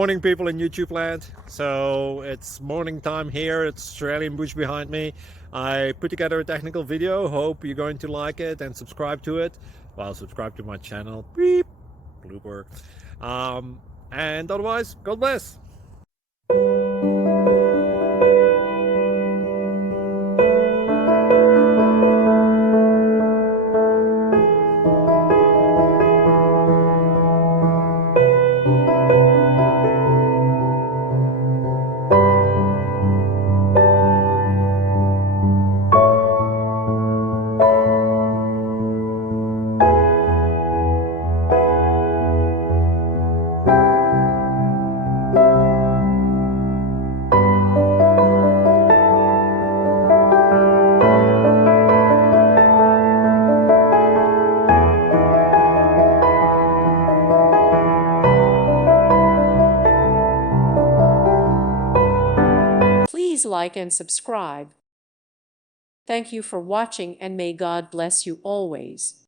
Morning, people in YouTube land. So it's morning time here. It's Australian bush behind me. I put together a technical video. Hope you're going to like it and subscribe to it. Well, subscribe to my channel. Beep, blooper. And otherwise, God bless. Please like and subscribe. Thank you for watching, and may God bless you always.